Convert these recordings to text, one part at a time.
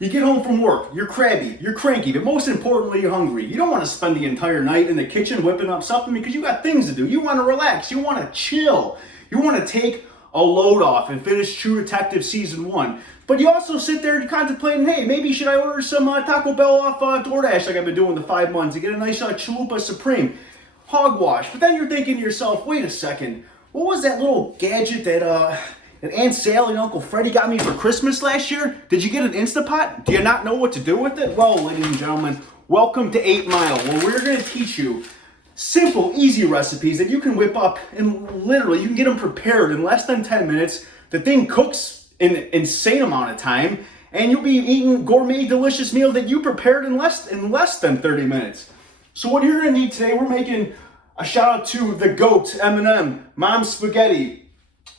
You get home from work, you're crabby, you're cranky, but most importantly, you're hungry. You don't want to spend the entire night in the kitchen whipping up something because you got things to do. You want to relax, you want to chill, you want to take a load off and finish True Detective Season 1. But you also sit there contemplating, hey, maybe should I order some Taco Bell off DoorDash like I've been doing the 5 months and get a nice Chalupa Supreme hogwash. But then you're thinking to yourself, wait a second, what was that little gadget that Aunt Sally and Uncle Freddie got me for Christmas last year? Did you get an Instapot? Do you not know what to do with it? Well, ladies and gentlemen, welcome to 8 Mile, where we're going to teach you simple, easy recipes that you can whip up and literally you can get them prepared in less than 10 minutes. The thing cooks in an insane amount of time, and you'll be eating gourmet, delicious meal that you prepared in less than 30 minutes. So what you're going to need today, we're making a shout out to the GOAT, M&M, Mom's Spaghetti,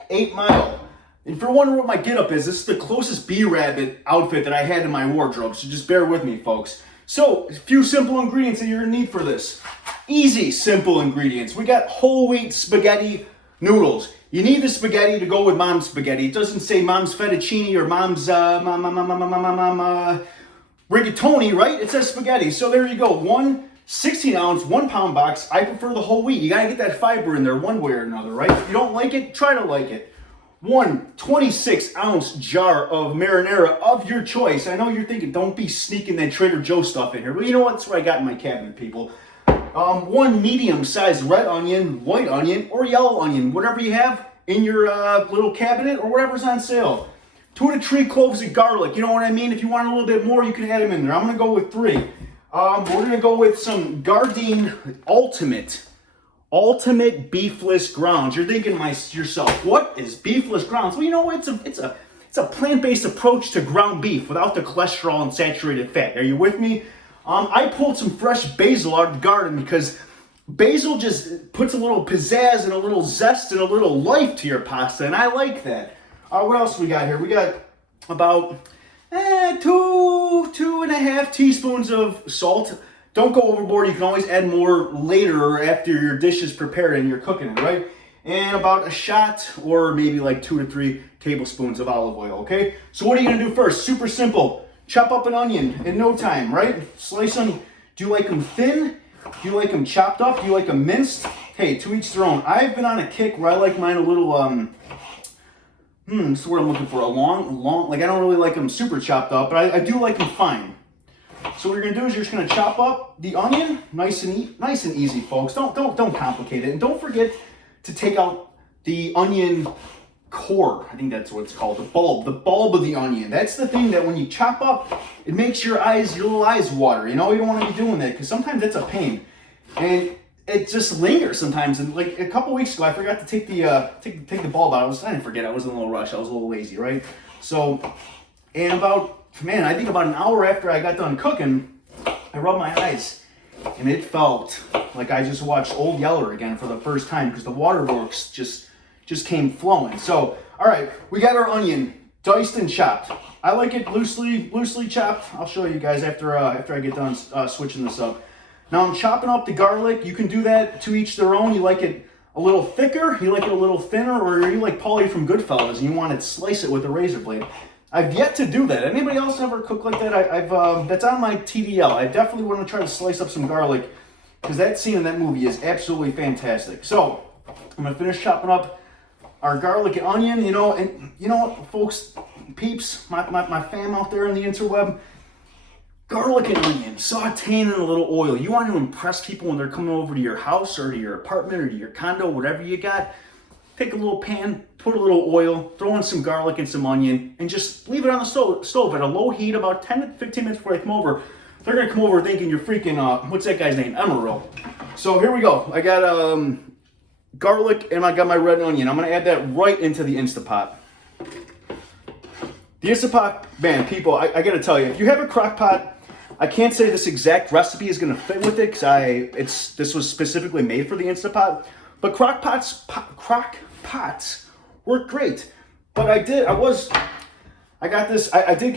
8 Mile. And if you're wondering what my getup is, this is the closest B-Rabbit outfit that I had in my wardrobe, so just bear with me, folks. So, a few simple ingredients that you're going to need for this. Easy, simple ingredients. We got whole wheat spaghetti noodles. You need the spaghetti to go with Mom's spaghetti. It doesn't say Mom's fettuccine or Mom's rigatoni, right? It says spaghetti. So there you go. One 16-ounce, 1-pound box. I prefer the whole wheat. You got to get that fiber in there one way or another, right? If you don't like it, try to like it. One 26-ounce jar of marinara of your choice. I know you're thinking, don't be sneaking that Trader Joe stuff in here. But you know what? That's what I got in my cabinet, people. One medium-sized red onion, white onion, or yellow onion. Whatever you have in your little cabinet or whatever's on sale. 2 to 3 cloves of garlic. You know what I mean? If you want a little bit more, you can add them in there. I'm going to go with 3. We're going to go with some Gardein Ultimate beefless grounds. You're thinking to yourself, what is beefless grounds? Well, you know what? It's a plant-based approach to ground beef without the cholesterol and saturated fat. Are you with me? I pulled some fresh basil out of the garden because basil just puts a little pizzazz and a little zest and a little life to your pasta, and I like that. What else we got here? We got about 2.5 teaspoons of salt. Don't go overboard. You can always add more later or after your dish is prepared and you're cooking it, right? And about a shot or maybe like 2 to 3 tablespoons of olive oil, okay? So what are you going to do first? Super simple. Chop up an onion in no time, right? Slice them. Do you like them thin? Do you like them chopped up? Do you like them minced? Hey, to each their own. I've been on a kick where I like mine a little, this is what I'm looking for. A long, like I don't really like them super chopped up, but I do like them fine. So what you're gonna do is you're just gonna chop up the onion, nice and easy, folks. Don't complicate it, and don't forget to take out the onion core. I think that's what it's called, the bulb of the onion. That's the thing that when you chop up, it makes your little eyes water. You know, you don't want to be doing that because sometimes it's a pain, and it just lingers sometimes. And like a couple weeks ago, I forgot to take the take the bulb out. I didn't forget. I was in a little rush. I was a little lazy, right? So, and I think about an hour after I got done cooking, I rubbed my eyes, and it felt like I just watched Old Yeller again for the first time because the waterworks just came flowing. So, all right, we got our onion diced and chopped. I like it loosely chopped. I'll show you guys after I get done switching this up. Now I'm chopping up the garlic. You can do that to each their own. You like it a little thicker, you like it a little thinner, or you like Paulie from Goodfellas and you want to slice it with a razor blade. I've yet to do that. Anybody else ever cook like that? That's on my TDL. I definitely want to try to slice up some garlic because that scene in that movie is absolutely fantastic. So I'm gonna finish chopping up our garlic and onion. You know, and you know what, folks, peeps, my fam out there in the interweb. Garlic and onion, sauteing in a little oil. You want to impress people when they're coming over to your house or to your apartment or to your condo, whatever you got. Take a little pan, put a little oil, throw in some garlic and some onion, and just leave it on the stove at a low heat about 10 to 15 minutes before they come over. They're going to come over thinking you're freaking, what's that guy's name? Emeril. So here we go. I got garlic and I got my red onion. I'm going to add that right into the Instapot. The Instapot, man, people, I got to tell you, if you have a crock pot, I can't say this exact recipe is going to fit with it because this was specifically made for the Instapot. But crock pots work great. But I did get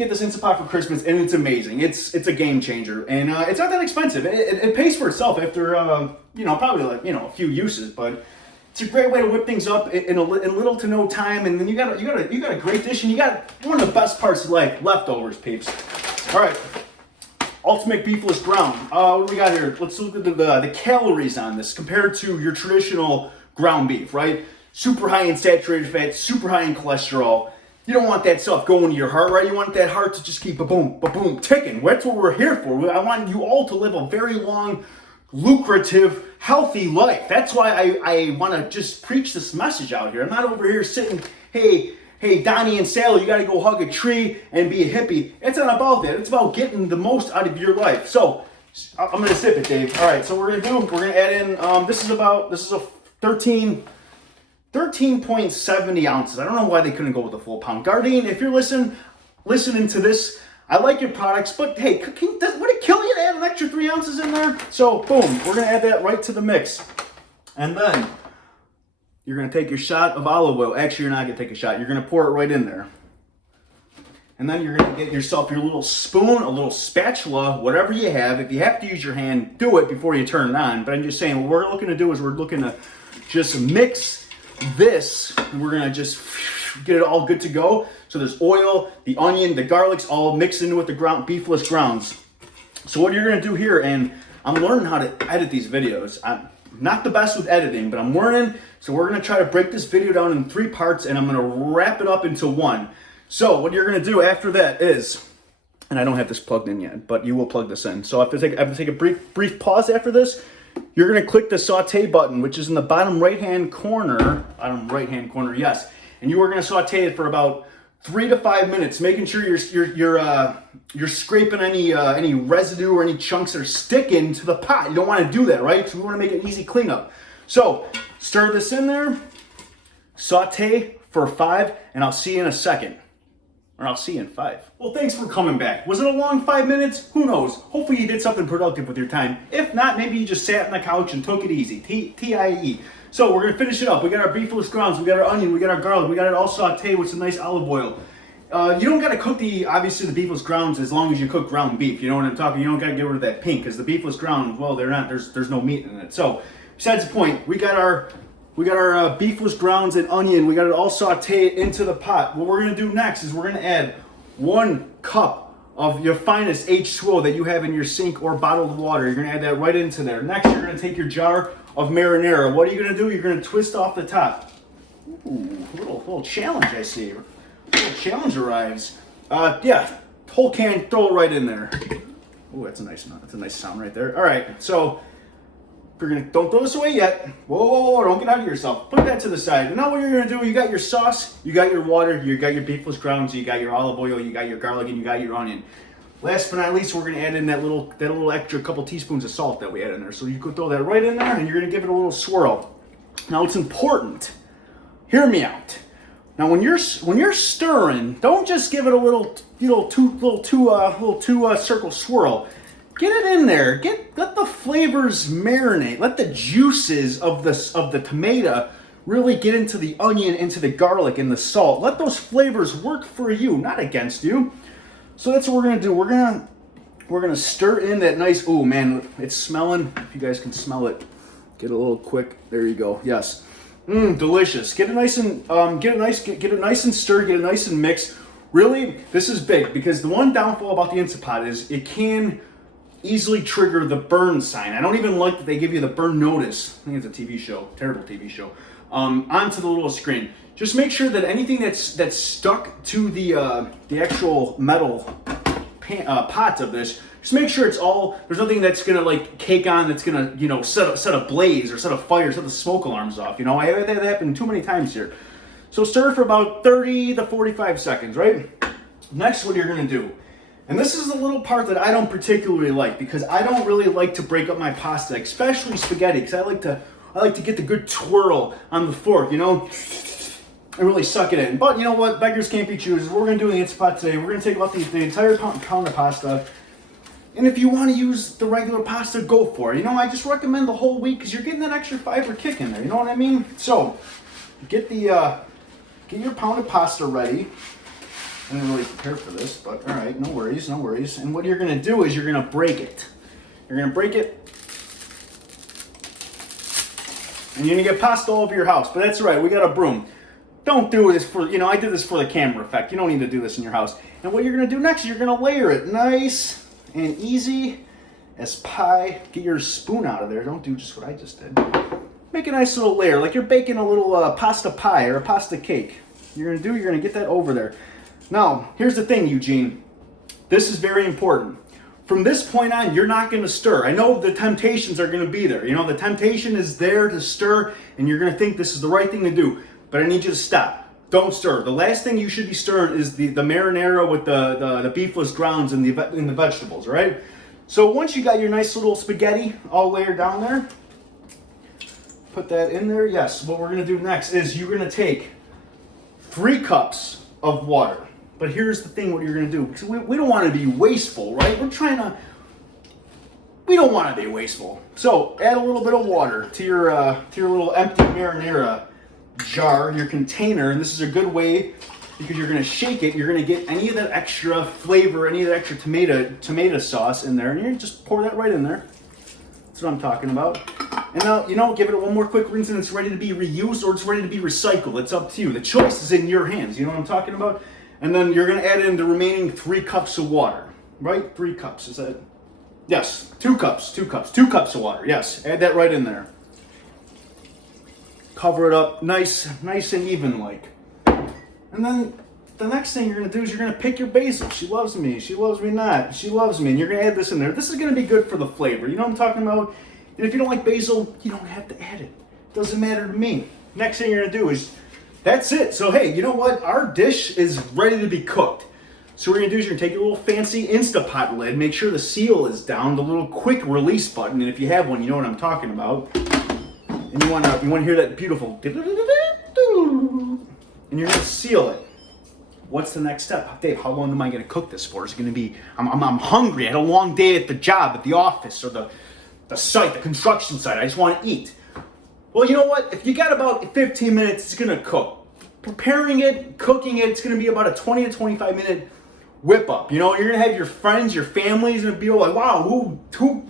this Instapot for Christmas, and it's amazing. It's a game changer, and it's not that expensive. It pays for itself after probably like a few uses. But It's a great way to whip things up in little to no time, and then you got a great dish, and you got one of the best parts of life, leftovers, peeps. All right, ultimate beefless ground. What do we got here? Let's look at the calories on this compared to your traditional ground beef, right? Super high in saturated fat, super high in cholesterol. You don't want that stuff going to your heart, right? You want that heart to just keep ba-boom, ba-boom, ticking. That's what we're here for. I want you all to live a very long, lucrative, healthy life. That's why I want to just preach this message out here. I'm not over here sitting, hey, Donnie and Sally, you got to go hug a tree and be a hippie. It's not about that. It's about getting the most out of your life. So I'm going to sip it, Dave. All right, so we're going to add in, this is a 13.70 ounces. I don't know why they couldn't go with a full pound. Gardein, if you're listening to this, I like your products, but hey, would it kill you to add an extra 3 ounces in there? So boom, we're gonna add that right to the mix. And then you're gonna take your shot of olive oil. Actually, you're not gonna take a shot. You're gonna pour it right in there. And then you're gonna get yourself your little spoon, a little spatula, whatever you have. If you have to use your hand, do it before you turn it on. But I'm just saying, what we're looking to do is we're looking to just mix this. We're gonna just get it all good to go. So there's oil, the onion, the garlic's all mixed into with the beefless grounds. So what you're gonna do here, and I'm learning how to edit these videos. I'm not the best with editing, but I'm learning. So we're gonna try to break this video down in 3 parts, and I'm gonna wrap it up into 1. So what you're gonna do after that is, and I don't have this plugged in yet, but you will plug this in. So I have to take a brief pause after this. You're gonna click the saute button, which is in the bottom right-hand corner, yes. And you are gonna saute it for about 3 to 5 minutes, making sure you're scraping any residue or any chunks that are sticking to the pot. You don't want to do that, right? So we want to make an easy cleanup. So stir this in there, saute for 5, and I'll see you in a second. Or I'll see you in 5. Well, thanks for coming back. Was it a long 5 minutes? Who knows? Hopefully you did something productive with your time. If not, maybe you just sat on the couch and took it easy. T-I-E. So we're going to finish it up. We got our beefless grounds, we got our onion, we got our garlic, we got it all sauteed with some nice olive oil. You don't got to cook obviously the beefless grounds as long as you cook ground beef. You know what I'm talking? You don't got to get rid of that pink, because the beefless ground, well, there's no meat in it. So besides the point, we got our beefless grounds and onion. We got it all sauteed into the pot. What we're going to do next is we're going to add 1 cup of your finest H2O that you have in your sink or bottled water. You're going to add that right into there. Next, you're going to take your jar of marinara. What are you going to do? You're going to twist off the top. Ooh, little challenge I see. A little challenge arrives. Yeah, whole can, throw it right in there. Ooh, that's a nice sound right there. All right, so don't throw this away yet. Whoa, don't get out of yourself. Put that to the side. And now what you're gonna do, you got your sauce, you got your water, you got your beefless grounds, you got your olive oil, you got your garlic, and you got your onion. Last but not least, we're gonna add in that little extra couple teaspoons of salt that we had in there. So you could throw that right in there, and you're gonna give it a little swirl. Now it's important. Hear me out. Now when you're stirring, don't just give it a little two circle swirl. Get it in there. Let the flavors marinate. Let the juices of the tomato really get into the onion, into the garlic, and the salt. Let those flavors work for you, not against you. So that's what we're gonna do. We're gonna stir in that nice. Oh man, it's smelling. If you guys can smell it, get a little quick. There you go. Yes, delicious. Get it nice and get it nice and stirred. Get it nice and mixed. Really, this is big because the one downfall about the Instant Pot is it can easily trigger the burn sign. I don't even like that they give you the burn notice. I think it's a TV show, terrible TV show, onto the little screen. Just make sure that anything that's stuck to the actual metal pot of this, just make sure it's all, there's nothing that's gonna like cake on, that's gonna, you know, set a blaze or set a fire, set the smoke alarms off. You know, I had that happen too many times here. So stir for about 30 to 45 seconds, right? Next, what you're gonna do, and this is the little part that I don't particularly like, because I don't really like to break up my pasta, especially spaghetti, because I like to get the good twirl on the fork, you know, and really suck it in. But you know what? Beggars can't be choosers. We're going to do in the Instant Pot today. We're going to take off the entire pound of pasta. And if you want to use the regular pasta, go for it. You know, I just recommend the whole wheat because you're getting that extra fiber kick in there. You know what I mean? So, get your pound of pasta ready. I didn't really prepare for this, but all right, no worries. And what you're going to do is you're going to break it. You're going to break it And you're gonna get pasta all over your house, but that's right, we got a broom. Don't do this for, I did this for the camera effect. You don't need to do this in your house. And what you're gonna do next is you're gonna layer it nice and easy as pie. Get your spoon out of there. Don't do just what I just did. Make a nice little layer, like you're baking a little pasta pie or a pasta cake. You're gonna get that over there. Now, here's the thing, Eugene. This is very important. From this point on, you're not gonna stir. I know the temptations are gonna be there. The temptation is there to stir, and you're gonna think this is the right thing to do. But I need you to stop. Don't stir. The last thing you should be stirring is the marinara with the beefless grounds and the vegetables, all right? So once you got your nice little spaghetti all layered down there, put that in there. Yes, what we're gonna do next is you're gonna take 3 cups of water. But here's the thing, what you're gonna do, because we don't wanna be wasteful, right? We don't wanna be wasteful. So add a little bit of water to your little empty marinara jar, your container, and this is a good way because you're gonna shake it. You're gonna get any of that extra flavor, any of that extra tomato sauce in there, and you just pour that right in there. That's what I'm talking about. And now, give it one more quick rinse and it's ready to be reused or it's ready to be recycled. It's up to you. The choice is in your hands. You know what I'm talking about? And then you're gonna add in the remaining 3 cups of water, right? 3 cups, is that? Yes, 2 cups of water, yes. Add that right in there. Cover it up nice and even like. And then the next thing you're gonna do is you're gonna pick your basil. She loves me not. She loves me, and you're gonna add this in there. This is gonna be good for the flavor. You know what I'm talking about? And if you don't like basil, you don't have to add it. Doesn't matter to me. Next thing you're gonna do is, that's it. So hey, you know what? Our dish is ready to be cooked. So what you're gonna do is you're gonna take your little fancy Instapot lid, make sure the seal is down, the little quick release button, and if you have one, you know what I'm talking about. And you wanna hear that beautiful, and you're gonna seal it. What's the next step? Dave, how long am I gonna cook this for? Is it gonna be, I'm hungry, I had a long day at the job, at the office, or the site, the construction site, I just wanna eat. Well, you know what? If you got about 15 minutes, it's gonna cook. Preparing it, cooking it, it's gonna be about a 20 to 25 minute whip up. You're gonna have your friends, your families, and be all like, wow,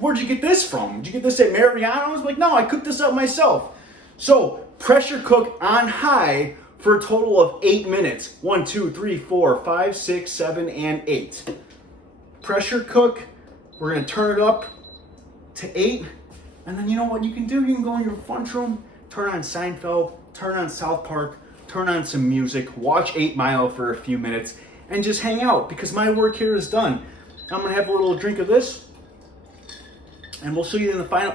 where'd you get this from? Did you get this at Mariano's? Like, no, I cooked this up myself. So, pressure cook on high for a total of 8 minutes. 1, 2, 3, 4, 5, 6, 7, and 8. Pressure cook, we're gonna turn it up to 8. And then you know what you can do? You can go in your lunchroom, turn on Seinfeld, turn on South Park, turn on some music, watch 8 Mile for a few minutes, and just hang out because my work here is done. I'm gonna have a little drink of this, and we'll see you in the final.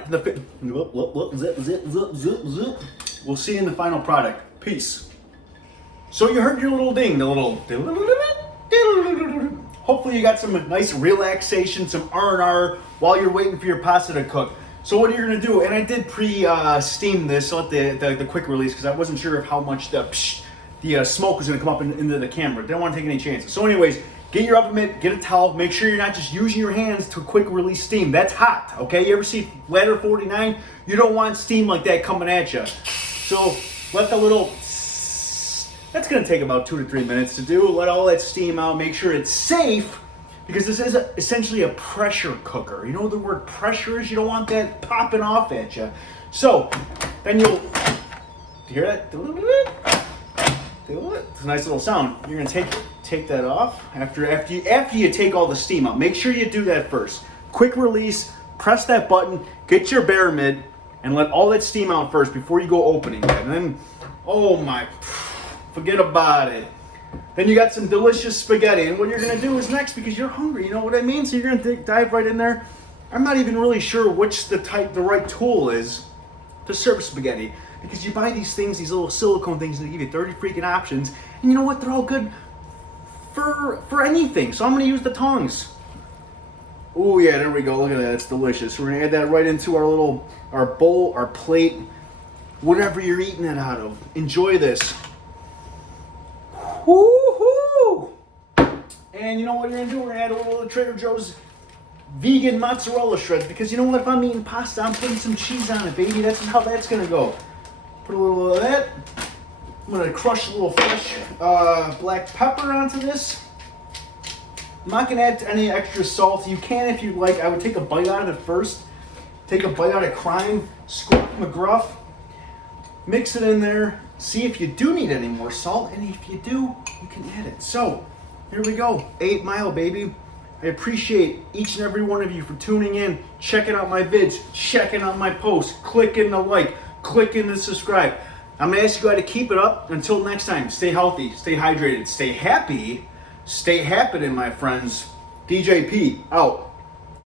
We'll see you in the final product. Peace. So you heard your little ding, the little. Hopefully you got some nice relaxation, some R&R while you're waiting for your pasta to cook. So what you're gonna do, and I did pre-steam this, so let the quick release because I wasn't sure of how much the smoke was gonna come up into the camera. Didn't want to take any chances. So anyways, get your oven mitt, get a towel, make sure you're not just using your hands to quick release steam. That's hot, okay? You ever see Ladder 49? You don't want steam like that coming at you. So let the little, that's gonna take about 2 to 3 minutes to do. Let all that steam out, make sure it's safe, because this is essentially a pressure cooker. You know what the word pressure is? You don't want that popping off at you. So then you hear that? It's a nice little sound. You're gonna take that off after you take all the steam out. Make sure you do that first. Quick release, press that button, get your bare mid, and let all that steam out first before you go opening that. And then, oh my, forget about it. Then you got some delicious spaghetti, and what you're gonna do is next, because you're hungry, you know what I mean? So you're gonna dive right in there. I'm not even really sure which the right tool is to serve spaghetti, because you buy these things, these little silicone things, and they give you 30 freaking options, and you know what? They're all good for anything. So I'm gonna use the tongs. Oh yeah, there we go. Look at that, it's delicious. We're gonna add that right into our bowl, our plate, whatever you're eating it out of. Enjoy this. Woohoo! And you know what you're gonna do? We're gonna add a little Trader Joe's vegan mozzarella shreds, because you know what? If I'm eating pasta, I'm putting some cheese on it, baby. That's how that's gonna go. Put a little of that. I'm gonna crush a little fresh black pepper onto this. I'm not gonna add any extra salt. You can if you like. I would take a bite out of it first. Take a bite out of Crime, Squirt McGruff. Mix it in there. See if you do need any more salt, and if you do, you can add it. So, here we go. 8 Mile, baby. I appreciate each and every one of you for tuning in, checking out my vids, checking out my posts, clicking the like, clicking the subscribe. I'm gonna ask you guys to keep it up. Until next time, stay healthy, stay hydrated, stay happy, stay happening, my friends. DJ P, out.